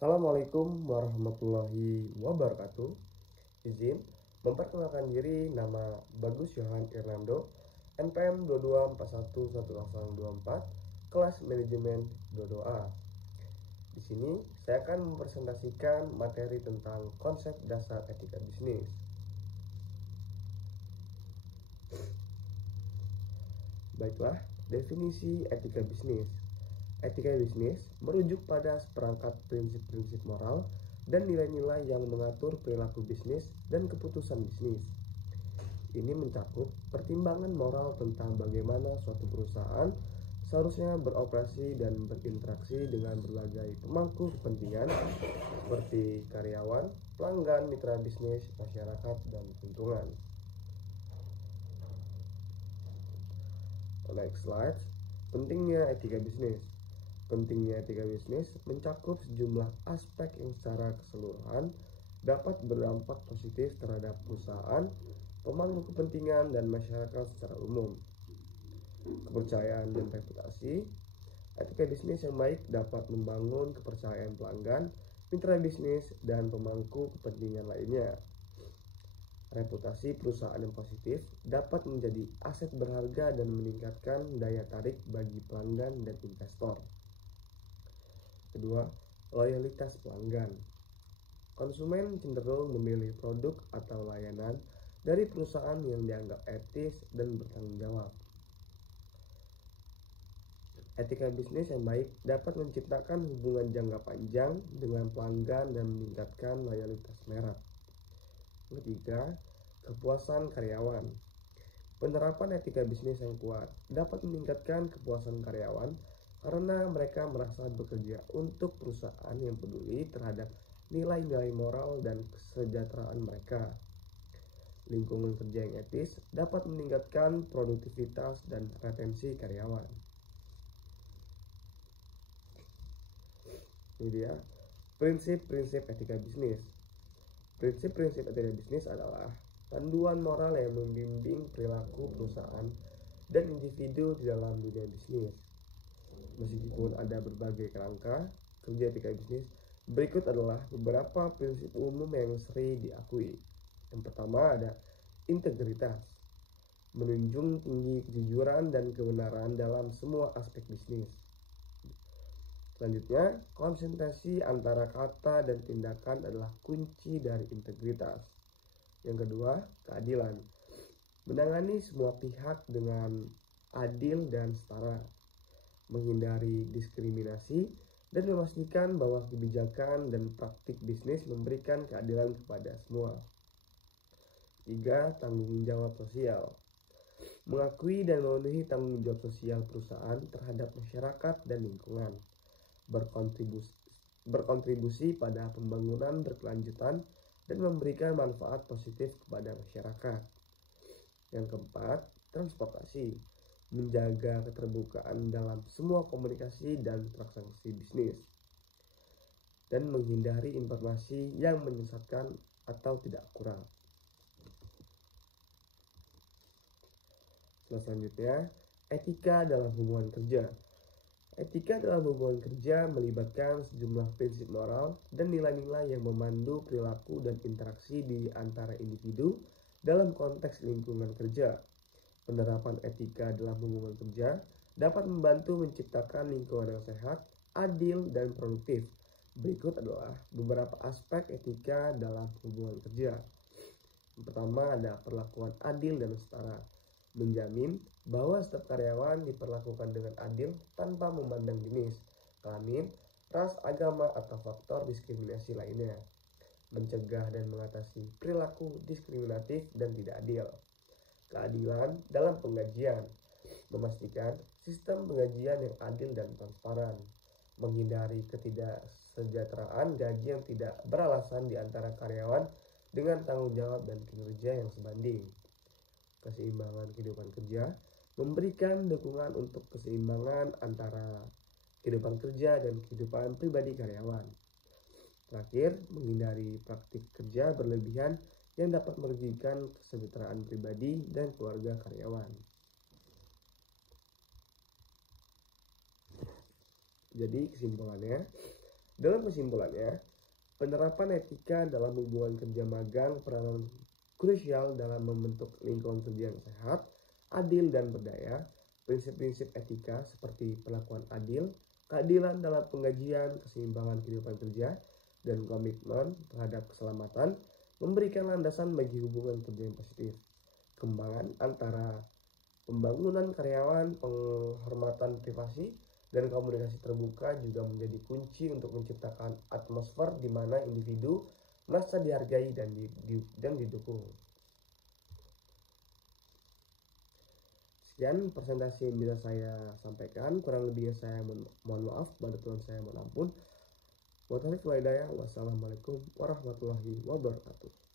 Assalamualaikum warahmatullahi wabarakatuh. Izin memperkenalkan diri, nama Bagus Yohan Irnando, NPM 22411024, kelas manajemen 22A. Di sini saya akan mempresentasikan materi tentang konsep dasar etika bisnis. Baiklah, definisi etika bisnis. Etika bisnis merujuk pada seperangkat prinsip-prinsip moral dan nilai-nilai yang mengatur perilaku bisnis dan keputusan bisnis. Ini mencakup pertimbangan moral tentang bagaimana suatu perusahaan seharusnya beroperasi dan berinteraksi dengan berbagai pemangku kepentingan seperti karyawan, pelanggan, mitra bisnis, masyarakat, dan lingkungan. Next slide. Pentingnya etika bisnis. Pentingnya etika bisnis mencakup sejumlah aspek yang secara keseluruhan dapat berdampak positif terhadap perusahaan, pemangku kepentingan, dan masyarakat secara umum. Kepercayaan dan reputasi. Etika bisnis yang baik dapat membangun kepercayaan pelanggan, mitra bisnis, dan pemangku kepentingan lainnya. Reputasi perusahaan yang positif dapat menjadi aset berharga dan meningkatkan daya tarik bagi pelanggan dan investor. Kedua, loyalitas pelanggan. Konsumen cenderung memilih produk atau layanan dari perusahaan yang dianggap etis dan bertanggung jawab. Etika bisnis yang baik dapat menciptakan hubungan jangka panjang dengan pelanggan dan meningkatkan loyalitas merek. Ketiga, kepuasan karyawan. Penerapan etika bisnis yang kuat dapat meningkatkan kepuasan karyawan karena mereka merasa bekerja untuk perusahaan yang peduli terhadap nilai-nilai moral dan kesejahteraan mereka. Lingkungan kerja yang etis dapat meningkatkan produktivitas dan retensi karyawan. Ini dia prinsip-prinsip etika bisnis. Prinsip-prinsip etika bisnis adalah panduan moral yang membimbing perilaku perusahaan dan individu di dalam dunia bisnis. Meskipun ada berbagai kerangka kerja etika bisnis, berikut adalah beberapa prinsip umum yang sering diakui. Yang pertama ada integritas, menunjung tinggi kejujuran dan kebenaran dalam semua aspek bisnis. Selanjutnya, konsentrasi antara kata dan tindakan adalah kunci dari integritas. Yang kedua, keadilan, menangani semua pihak dengan adil dan setara, menghindari diskriminasi, dan memastikan bahwa kebijakan dan praktik bisnis memberikan keadilan kepada semua. Tiga, tanggung jawab sosial, mengakui dan memenuhi tanggung jawab sosial perusahaan terhadap masyarakat dan lingkungan, berkontribusi pada pembangunan berkelanjutan dan memberikan manfaat positif kepada masyarakat. Yang keempat, transportasi, menjaga keterbukaan dalam semua komunikasi dan transaksi bisnis, dan menghindari informasi yang menyesatkan atau tidak akurat. Selanjutnya, etika dalam hubungan kerja. Etika dalam hubungan kerja melibatkan sejumlah prinsip moral dan nilai-nilai yang memandu perilaku dan interaksi di antara individu dalam konteks lingkungan kerja. Penerapan etika dalam hubungan kerja dapat membantu menciptakan lingkungan yang sehat, adil, dan produktif. Berikut adalah beberapa aspek etika dalam hubungan kerja. Yang pertama ada perlakuan adil dan setara, menjamin bahwa setiap karyawan diperlakukan dengan adil tanpa memandang jenis, kelamin, ras, agama, atau faktor diskriminasi lainnya. Mencegah dan mengatasi perilaku diskriminatif dan tidak adil. Keadilan dalam penggajian, memastikan sistem penggajian yang adil dan transparan. Menghindari ketidaksejahteraan gaji yang tidak beralasan di antara karyawan dengan tanggung jawab dan kinerja yang sebanding. Keseimbangan kehidupan kerja, memberikan dukungan untuk keseimbangan antara kehidupan kerja dan kehidupan pribadi karyawan. Terakhir, menghindari praktik kerja berlebihan yang dapat merugikan kesejahteraan pribadi dan keluarga karyawan. Jadi kesimpulannya, Dalam kesimpulannya, penerapan etika dalam hubungan kerja magang peranan krusial dalam membentuk lingkungan kerja yang sehat, adil, dan berdaya. Prinsip-prinsip etika seperti perlakuan adil, keadilan dalam penggajian, keseimbangan kehidupan kerja, dan komitmen terhadap keselamatan memberikan landasan bagi hubungan kerja yang positif. Kembangan antara pembangunan karyawan, penghormatan privasi, dan komunikasi terbuka juga menjadi kunci untuk menciptakan atmosfer di mana individu merasa dihargai dan didukung. Sekian presentasi yang bisa saya sampaikan. Kurang lebihnya saya mohon maaf, bantuan saya mohon ampun. Wassalamualaikum warahmatullahi wabarakatuh.